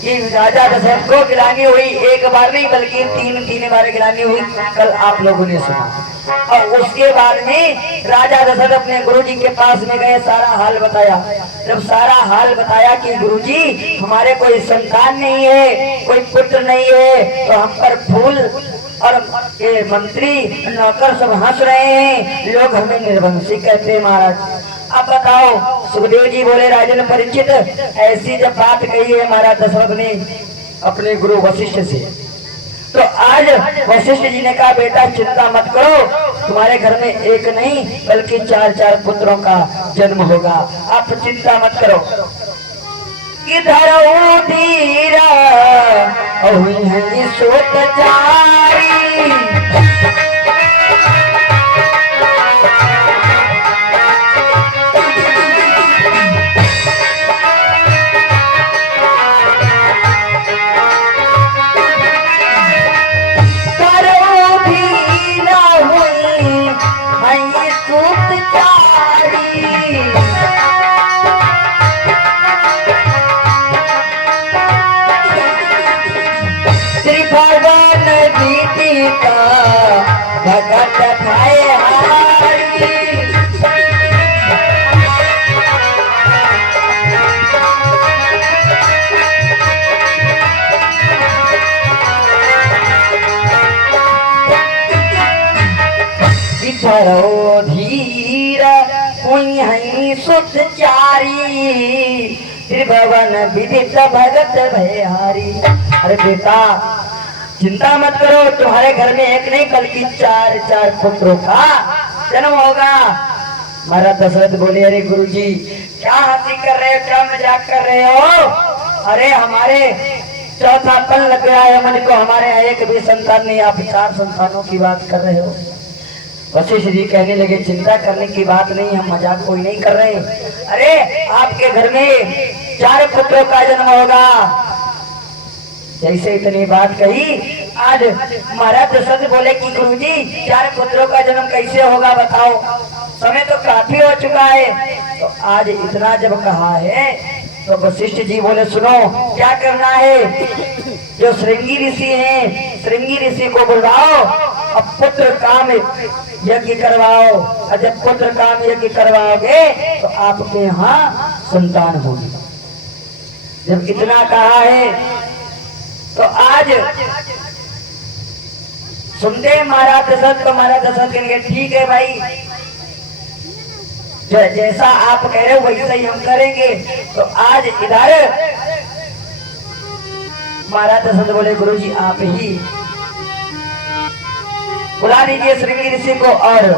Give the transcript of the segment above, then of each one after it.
कि राजा दशरथ को गिलानी हुई, एक बार नहीं बल्कि तीन बार गिलानी हुई, कल आप लोगों ने सुना। और उसके बाद में राजा दशरथ अपने गुरुजी के पास में गए, सारा हाल बताया। जब सारा हाल बताया कि गुरुजी हमारे कोई संतान नहीं है, कोई पुत्र नहीं है, तो हम पर फूल और ये मंत्री नौकर सब हंस रहे हैं, लोग हमें निर्वंशी कहते हैं महाराज। अब बताओ, सुखदेव जी बोले राजन परीक्षित, ऐसी जब बात कही है महाराज दशरथ ने अपने गुरु वशिष्ठ से, तो आज वशिष्ठ जी ने कहा बेटा चिंता मत करो, तुम्हारे घर में एक नहीं बल्कि 4 पुत्रों का जन्म होगा, आप चिंता मत करो। इधर धीरा सोत जारी, भगत खाए हारी, इधरो धीर हुई सुत चारी, त्रिभुवन विदित भगत भयहारी। अरे बेटा चिंता मत करो, तुम्हारे घर में एक नहीं बल्कि 4 पुत्रों का जन्म होगा। महाराज दशरथ बोले अरे गुरुजी क्या हंसी कर रहे हो, क्या मजाक कर रहे हो? अरे हमारे चौथा पल लग गया है मन को, हमारे यहाँ एक भी संतान नहीं, आप 4 संतानों की बात कर रहे हो। वशिष्ठ जी कहने लगे चिंता करने की बात नहीं, हम मजाक कोई नहीं कर रहे। अरे आपके घर में 4 पुत्रों का जन्म होगा। जैसे इतनी बात कही, आज महाराज दशरथ बोले कि गुरुजी 4 पुत्रों का जन्म कैसे होगा बताओ, समय तो काफी हो चुका है। तो आज इतना जब कहा है तो वशिष्ठ जी बोले सुनो क्या करना है, जो श्रृंगी ऋषि हैं श्रृंगी ऋषि को बुलाओ, अब पुत्र काम यज्ञ करवाओ, और जब पुत्र काम यज्ञ करवाओगे तो आपके यहाँ संतान होगी। जब इतना कहा है तो आज सुनते महाराज दशरथ को, महाराज दशरथ कहेंगे ठीक है भाई, जैसा आप कह रहे हो वैसा ही हम करेंगे। तो आज इधर महाराज दशरथ बोले गुरुजी आप ही बुला लीजिए श्रृंगी ऋषि को और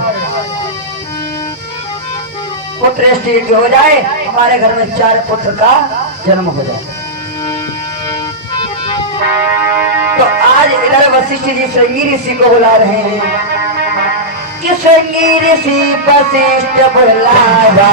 पुत्र हो जाए, हमारे घर में 4 पुत्र का जन्म हो जाए। तो आज इधर वशिष्ठ जी श्रृंगी ऋषि को बुला रहे हैं कि श्रृंगी ऋषि वशिष्ठ बुलावा,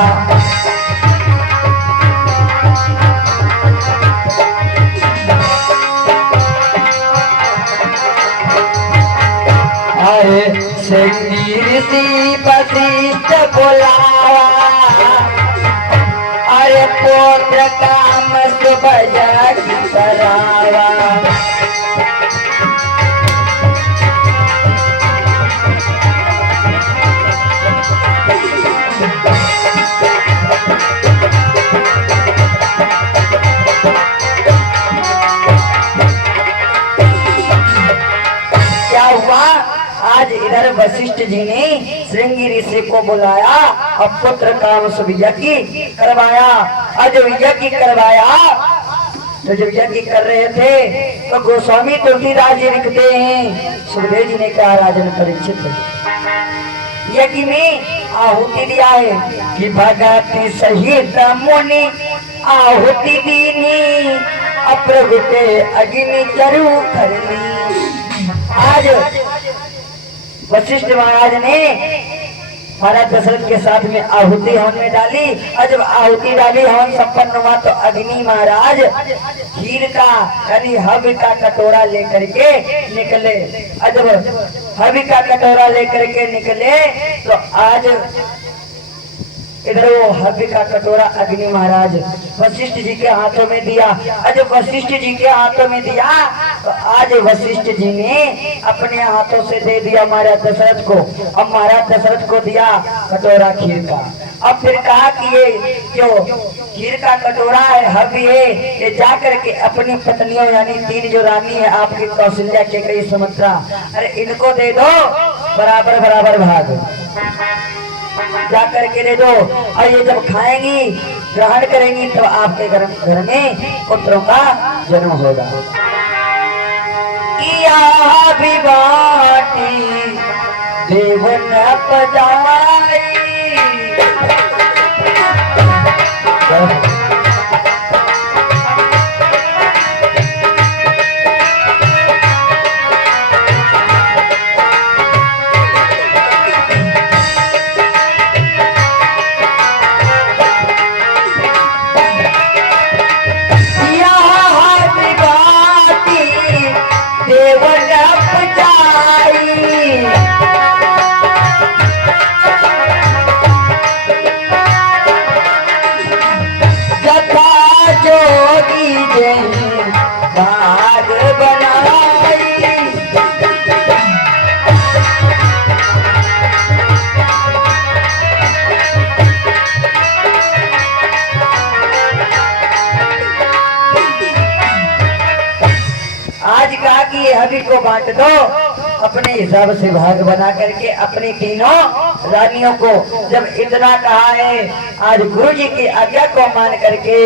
अरे श्रृंगी ऋषि वशिष्ठ बुलावा, अरे पुत्र काम सुबह जागी करावा। आज इधर वशिष्ठ जी ने श्रृंगी ऋषि को बुलाया और पुत्र काम सब यज्ञ करवाया। और जब यज्ञ करवाया तो जब यज्ञ कर रहे थे तो गोस्वामी तुलसीदास जी लिखते हैं, सुखदेव जी ने कहा राजन परीक्षित यज्ञ में आहुति दिया है कि भगति सहित मुनि आहुति दीनी, अप्रभुते अग्नि चरु करनी। आज वशिष्ठ महाराज ने महाराज दशरथ के साथ में आहुति हवन में डाली, और जब आहुति डाली हवन संपन्न हुआ तो अग्नि महाराज खीर का यानी हवि का कटोरा लेकर के निकले। और जब हवि का कटोरा लेकर के निकले तो आज इधर वो हव्य का कटोरा अग्नि महाराज वशिष्ठ जी के हाथों में दिया। आज वशिष्ठ जी के हाथों में दिया तो आज वशिष्ठ जी ने अपने हाथों से दे दिया महाराज दशरथ को। अब महाराज दशरथ को दिया कटोरा खीर का। अब फिर कहा कि ये जो खीर का कटोरा है हव्य है, ये जाकर के अपनी पत्नियों यानी 3 जो रानी है आपकी कौशल्या, कैकेयी, सुमित्रा, अरे इनको दे दो बराबर बराबर भाग जाकर के दे दो। और ये जब खाएंगी ग्रहण करेंगी तो आपके घर में पुत्रों का जन्म होगा। देव न पजाई हव्य को बांट दो अपने हिसाब से भाग बना करके अपनी तीनों रानियों को। जब इतना कहा है आज गुरु जी की आज्ञा को मान करके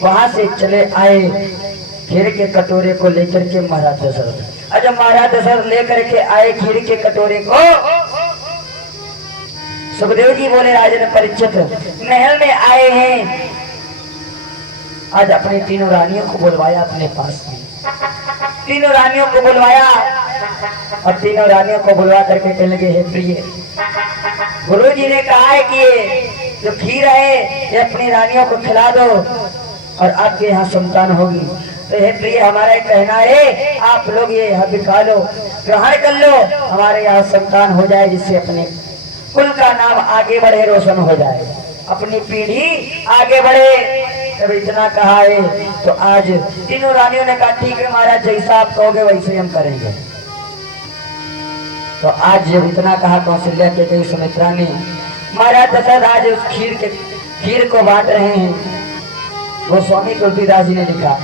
वहां से चले आए खीर के कटोरे को लेकर के महाराज दशरथ। जब महाराज दशरथ लेकर के आए खीर के कटोरे को, सुखदेव जी बोले राजन परीक्षित महल में आए हैं। आज अपनी तीनों रानियों को बुलवाया अपने पास में, तीनों रानियों को बुलवाया और तीनों रानियों को बुलवा करके कहने लगे हे प्रिय, गुरु जी ने कहा है कि ये जो खीर है ये अपनी रानियों को खिला दो और आपके यहाँ संतान होगी। तो हे प्रिय हमारा कहना है आप लोग ये हव्य खा लो, ग्रहण कर लो, हमारे यहाँ संतान हो जाए जिससे अपने कुल का नाम आगे बढ़े, रोशन हो जाए, अपनी पीढ़ी आगे बढ़े। जब इतना कहा है तो आज तीनों रानियों ने कहा ठीक है महाराज जैसा आप कहोगे वैसे हम करेंगे। तो आज जब इतना कहा कौशल्या के कई सुमित्रा ने, महाराज दशरथ आज उस खीर को बांट रहे हैं। वो स्वामी तुलसीदास जी ने लिखा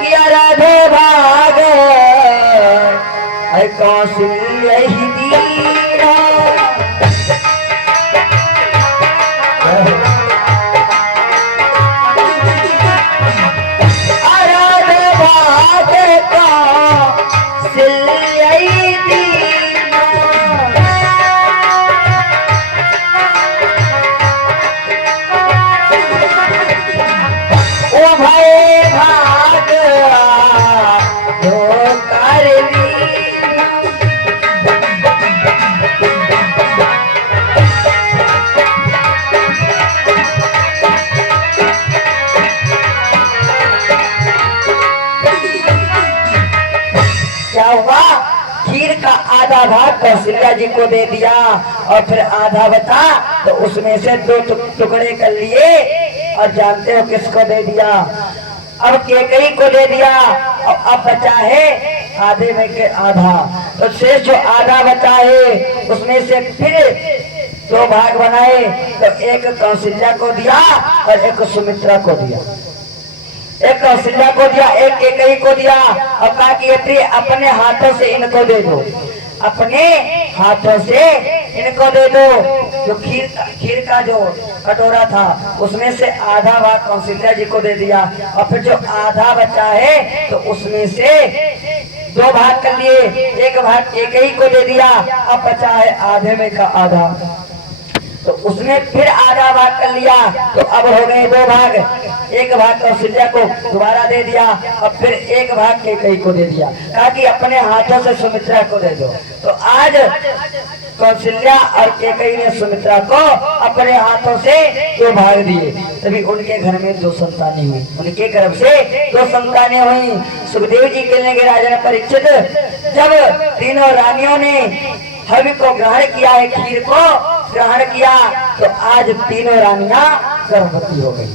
कि राधे भाग कौशल्या ही दीना आधा भाग कौशल्या जी को दे दिया और फिर आधा बचा तो उसमें से 2 टुकड़े कर लिए और जानते हो किसको दे दिया? अब कैकेयी को दे दिया और अब बचा है आधे में के आधा। तो शेष जो आधा बचा है उसमें से फिर 2 भाग बनाए, तो एक कौशल्या को दिया और एक सुमित्रा को दिया, एक कौशल्या को दिया, एक कैकेयी को दिया और कहा कि अपने हाथों से इनको दे दो, अपने हाथों से इनको दे दो। जो खीर का जो कटोरा था उसमें से आधा भाग कौशल्या जी को दे दिया और फिर जो आधा बचा है तो उसमें से 2 भाग कर लिए, एक भाग कैकेयी को दे दिया, अब बचा है आधे में का आधा, तो उसने फिर आधा भाग कर लिया, तो अब हो गए 2 भाग, एक भाग कौशल्या को दोबारा दे दिया और फिर एक भाग कैकेयी को दे दिया, कहा कि अपने हाथों से सुमित्रा को दे दो। तो आज कौशल्या और कैकेयी ने सुमित्रा को अपने हाथों से 2 भाग दिए, तभी उनके घर में 2 संतानें हुई, उनके गर्भ से 2 संतानें हुई। सुखदेव जी कहने के राजा परीक्षित, जब तीनों रानियों ने हवि को ग्रहण किया है, खीर को ग्रहण किया, तो आज तीनों रानियां गर्भवती हो गई।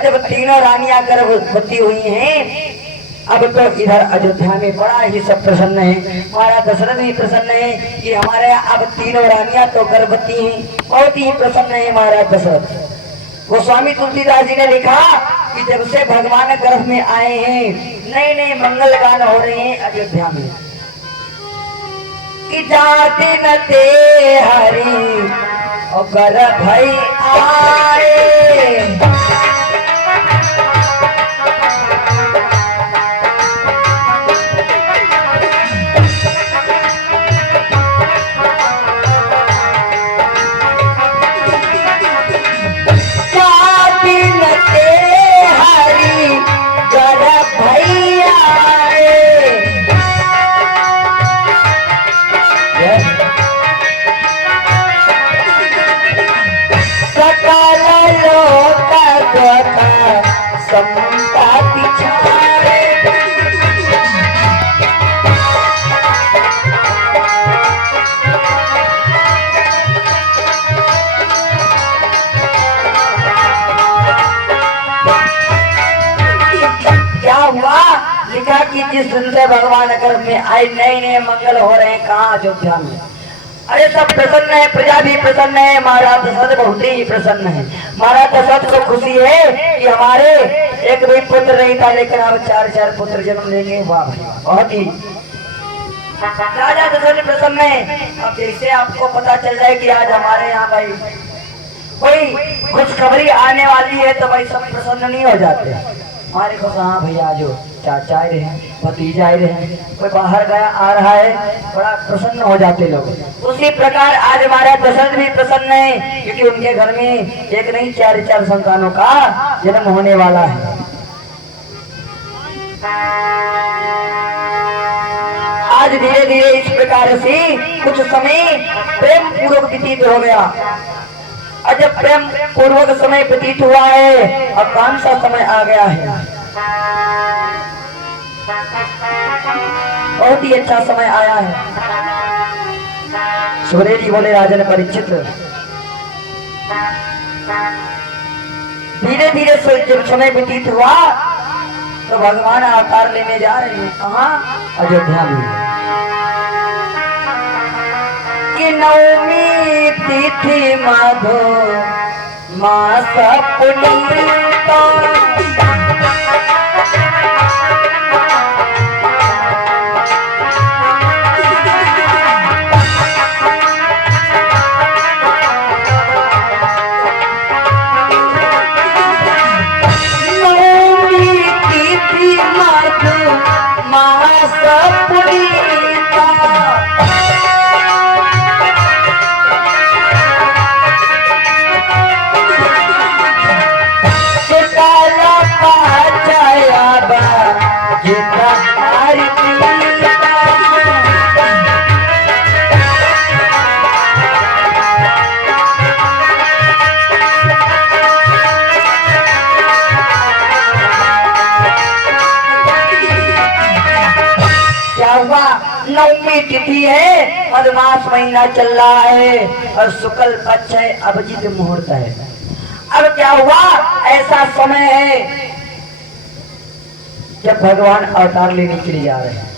जब तीनों रानियां गर्भवती हुई हैं, अब तो इधर अयोध्या में बड़ा ही सब प्रसन्न है, महाराज दशरथ भी प्रसन्न है कि हमारे यहाँ अब तीनों रानियां तो गर्भवती हैं। बहुत ही प्रसन्न है महाराज दशरथ। गोस्वामी तुलसीदास जी ने लिखा कि जब से भगवान गर्भ में आए हैं, नए नए मंगल गान हो रहे हैं अयोध्या में। कि जाते न ते हरि और गर्भ आए, कि जिस दिन से भगवान गर्भ में आए नए नए मंगल हो रहे हैं। कहाँ? अयोध्या में। अरे सब प्रसन्न है, प्रजा भी प्रसन्न है, महाराज दशरथ बहुत ही प्रसन्न है। महाराज दशरथ को खुशी है कि हमारे एक भी पुत्र नहीं था, लेकिन अब 4 पुत्र जन्म लेंगे। वाह भाई, बहुत ही राजा दशरथ प्रसन्न है। अब जैसे आपको पता चल जाए कि आज हमारे यहाँ भाई कोई खुशखबरी आने वाली है तो भाई सब प्रसन्न नहीं हो जाते। हमारे को कहा भैया जो चाचा आए रहे, भतीजा आए रहे, कोई बाहर गया आ रहा है, बड़ा प्रसन्न हो जाते लोग। उसी प्रकार आज हमारा दशरथ भी प्रसन्न है, क्योंकि उनके घर में एक नहीं 4 संतानों का जन्म होने वाला है। आज धीरे धीरे इस प्रकार से कुछ समय प्रेम पूर्वक व्यतीत हो गया। और जब प्रेम पूर्वक समय व्यतीत हुआ है, अब कौन सा समय आ गया है? बहुत ही अच्छा समय आया है। सुरेश जी बोले राजन परीक्षित, धीरे धीरे जब समय व्यतीत हुआ तो भगवान अवतार लेने जा रहे हैं। कहाँ? अयोध्या में। कि नवमी तिथि मधु मास पुनीता, नवमी तिथि है, मधुमास महीना चल रहा है और शुक्ल पक्ष है, अभिजीत मुहूर्त है। अब क्या हुआ? ऐसा समय है जब भगवान अवतार लेने के लिए जा रहे हैं।